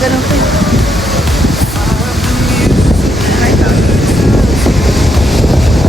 Ganun po.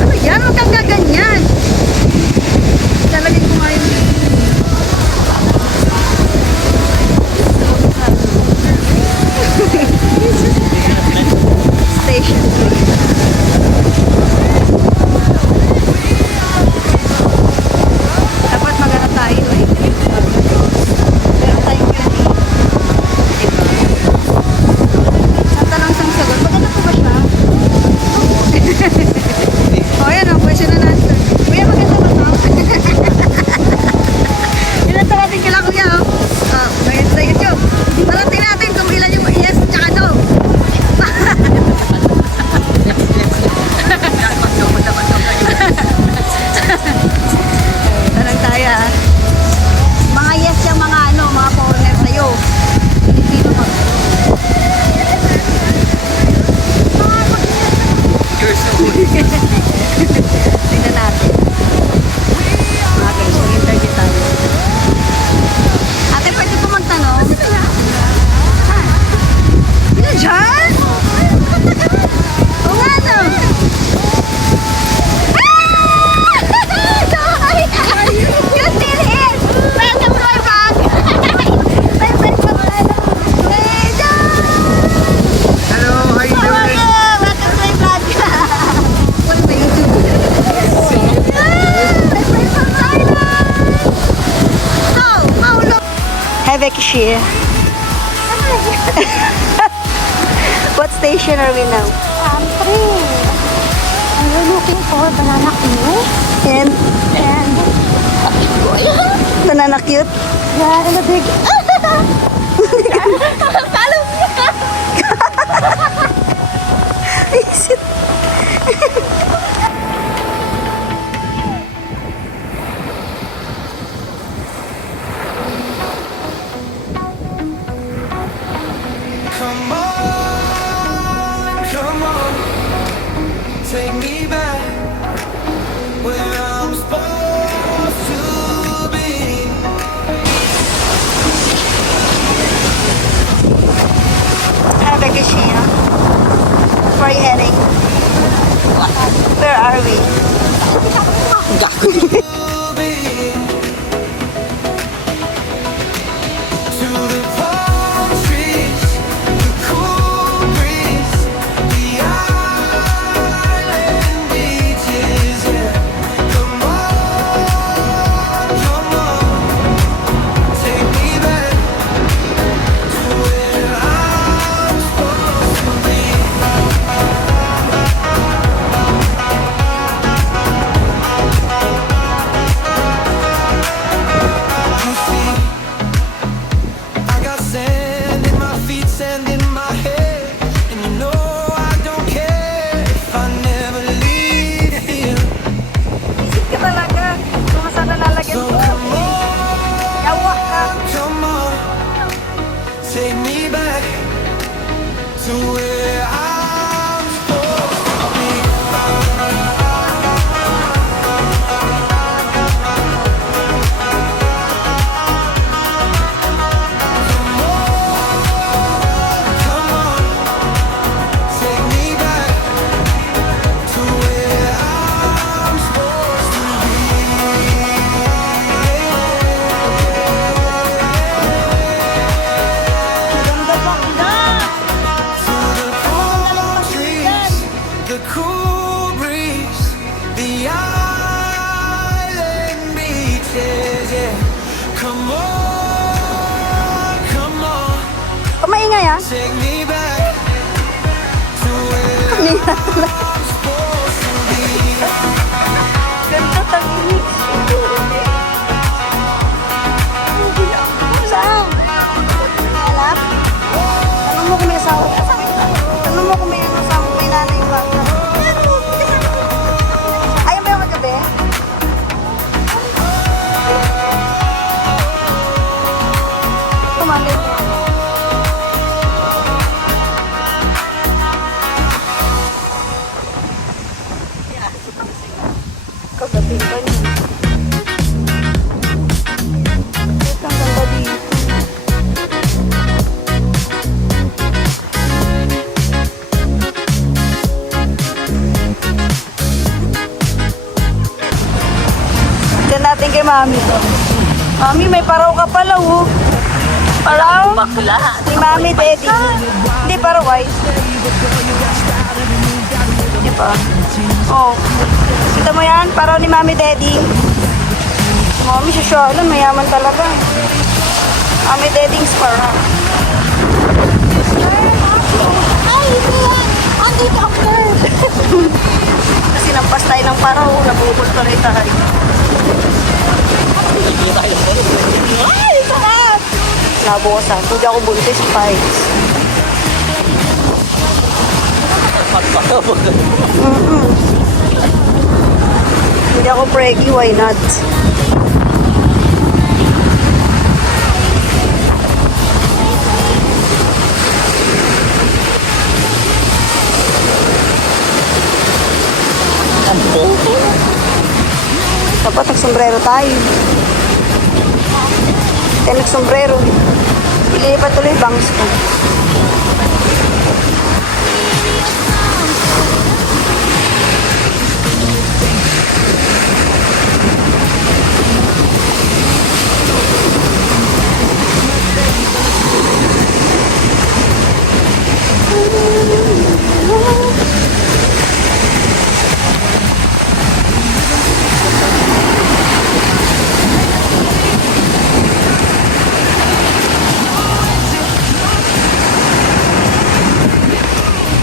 Ano yan? Huwag kang gaganyan. Lalagay ko nga yun. Station 3. Dapat maghanap tayo eh. Meron tayong yun eh. Sa tanong sang sagot, maganda po ba siya? O yan ang question and answer. Kuya, maganda ba ito? Ilan tawatin kila kuya oh. Maganda sa YouTube. Tarating natin kung ilan yung yes tsaka no. Tanong tayo ah. Mga yes yung mga ano, mga foreigner sa'yo. Filipino mag tingnan natin. Okay, so interview tayo. Ate, pwede po magtanong? Ano dyan? O nga no? You still here? Welcome to our vlog. Hello, how you doing? Welcome to my vlog. What ba YouTube? So, how long? Avec she. What station are we now? Three. And we're looking for banana queue. And banana cute. Yeah, and a big... Follow me! Is it? Come on, take me back where I'm supposed to be. Avec she. Where are you heading? Where are we? To the palm trees, the cool breeze, the island beaches, yeah. Come on, take me back to where I'm supposed to be. You see, I got sand in my feet, sand in my head, and you know I don't care if I never leave here. Isip ka talaga. Kung saan nalalagyan So ko. Yawa ka. come on, take me back to where I'm supposed to be. Come on, take me back to where I'm supposed to be. Ganda bangga. To the palm trees, the cool breeze, the island beaches, yeah. Come on, Oh, maingay ah. take me back to where I'm supposed to be. Ganda tangini. Saan? Alap? Tanong mo kung may asawa ka. Tanong mo kung may asawa, may nanay ba? Ayaw mo yung kagabi? Tumamit. Kagabi ka niya. Ang ganda dito. Mami. Mami, may paraw ka pala, oh. Paraw? Bakla. Ni Mami, Daddy. Hindi, paraw, ay. Di ba? Oh. Kita mo yan? Paraw ni Mami, Daddy. Mami, sasyalan. Mayaman talaga. Mami, Daddy's paraw. Ay, ito yan. Andito ang bird. Kasi nampas tayo ng paraw. Nabubol tuloy tayo. Ay, sarap. Nabukasan. Hindi ako buntis, fights. Hindi ako preggy, why not? Dapat nagsombrero tayo. Kaya nagsombrero. Ililipat tuloy yung bangs ko.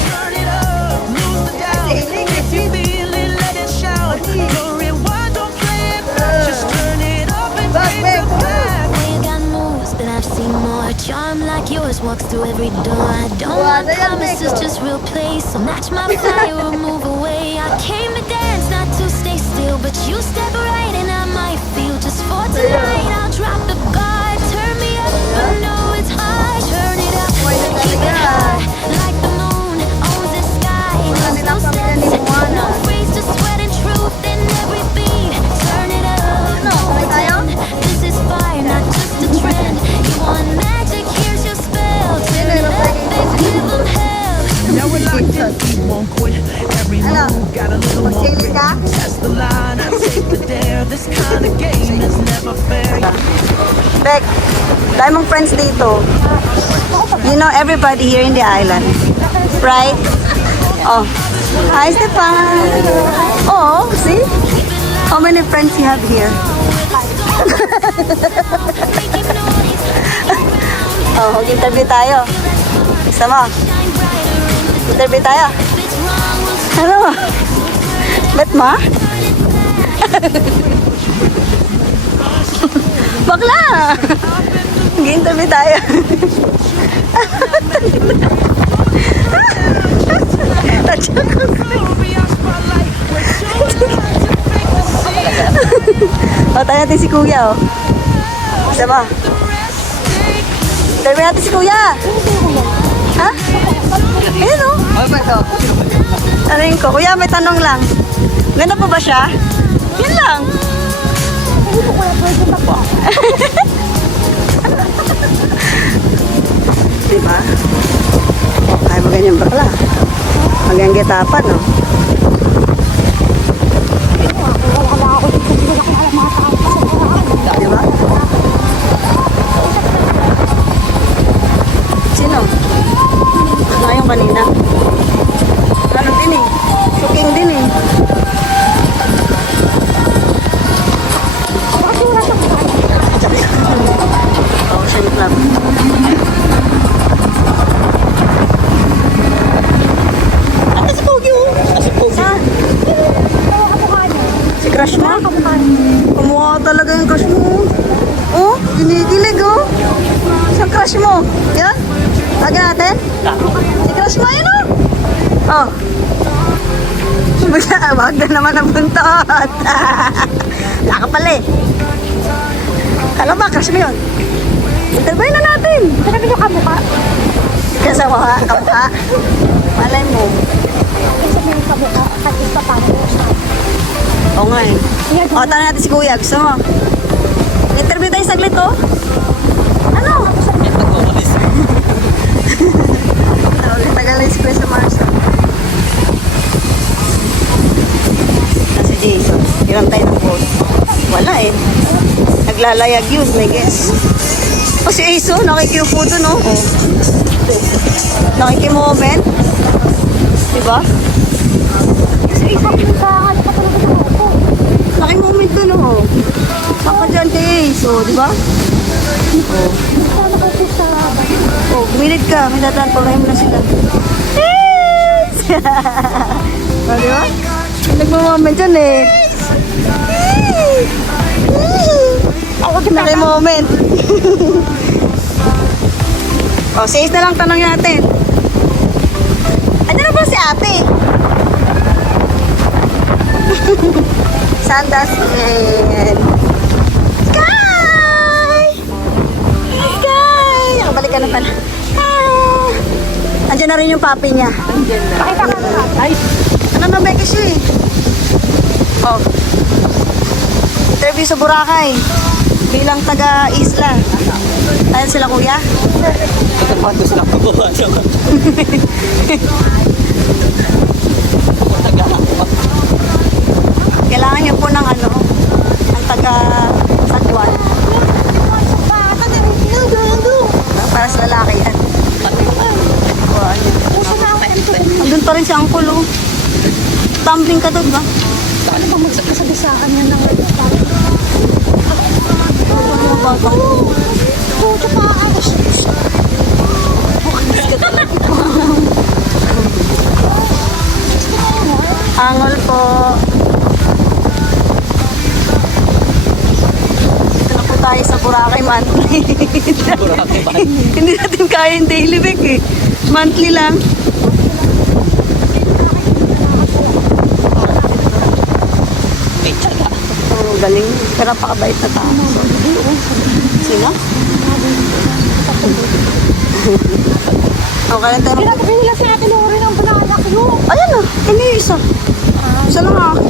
Turn it up, lose the doubt. If you feel it, let it shout. Don't rewind, don't play it back. Just turn it up and take it back. You got moves that I've seen more. Charm like yours walks through every door. I don't want promises, just real play. So match my fire or move away. I came to dance, not to stay still. But you step right and I might feel just for tonight. I'll drop the guard, turn me up. I know it's hard, turn it up. Keep it high, like the moon owns the sky. There's no steps, no freeze, just sweat and truth in every beat. Turn it up, no pretend. This is fire, not just a trend. You want magic, here's your spell. Turn it up and give them hell. Now we're locked in, we won't quit. Every move got a little more grit. That's the line, I take the dare. This kind of game is never fair. Bek, dahil mong friends dito. You know everybody here in the island. Right? Oh. Hi, Stefan. Oh, see? How many friends you have here? Oh, mag-interview tayo. Gusto mo? Interview tayo. Ano? Bet mo? Bakla! Mag-interview tayo. O, tayo natin si Kuya, oh. Gusto mo? Interview natin si Kuya. Ha? Ayun, oh. Tanongin ko, Kuya, may tanong lang. Ganda pa ba siya? Yun lang. Diba? Ay, maganyan bakla. Magang gitapan, no? Diba? Sino? Ano yung kanina? Ano din eh? Shooking din eh. Ocean Club. Ano si Pogi, oh? Si Pogi. Saan? Si crush mo? Kumukha talaga yung crush mo. Oh, ginigilig, oh. Saan crush mo? Yan? Lagyan natin? Si crush mo, yun, oh. Oh. Wag na naman ang buntot. Wala ka pala eh. Kala ba, crush mo yun? Interview na natin. Sabi niyo kamukha. Kasa mukha, kamukha. Malay mo. Sabi niyo kamukha. Kasi pa paano. Oo nga eh. O, tanong natin si Kuya. Gusto mo? Interview tayo saglit, oh. Ano? Tagal na express sa Marsa. Kasi Jason, hiram tayo ng boat. Wala eh. Lalayag yun, may guess. O si Ace, oh, nakikiupo dun, oh. Oh. Nakikimoment. Diba? Sa isang pinsahan, kapatid ko ako. Nakimoment dun, oh. Baka dyan kay Ace, oh, diba? Sana ko po sa Oh, gumilid ka. May tatantunahin mo na sila. Ace! O, diba? Nagmamoment dyan, eh. ako Nakimoment. O, si Ace na lang tanong natin. Ano na ba si ate? Sandas and Sky! Sky! Nakabalik ka na pala. Ah! Andiyan na rin yung papi niya. Pakita ka na. Ay, Ano na ba kasi? Oh. Interview sa Boracay. Bilang taga-isla. Ayan sila kuya. Sapatos lang po. Kailangan niyo po ng ano, ang taga-San Juan. Para sa lalaki yan. Oh, ayun. puso na ako end-to-end. Andun pa rin si Uncle, oh. Tumbling ka doon ba? Paano ba magsabisaan yan ng puso pa ako. Angol po. Dito na po tayo sa Boracay monthly. Hindi natin kaya yung daily back eh. Monthly lang. May tsaga. Oh, galing. Pero pakabait na tao. Sino? Okay lang tayo. Pinapagay nila si Ate Lori ng bananak yun. Ayan na. Hindi isa. Isa lang ako.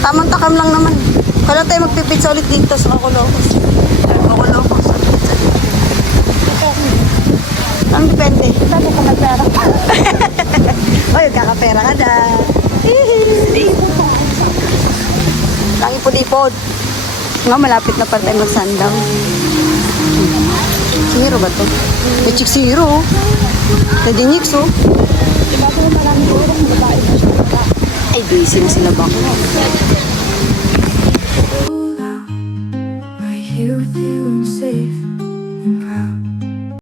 Tamang takam lang naman. Kailan tayo magpipizza ulit dito sa Kakulokos. Kakulokos. Ang depende. Sabi ko nagpera. Oy, kakapera ka na. Lagi po dipod. Nga, malapit na pa tayo mag-sundown. Zero ba to? May chick zero. Pwede nix, oh. Diba ko maraming urong babae na siya. Ay, busy na sila ba?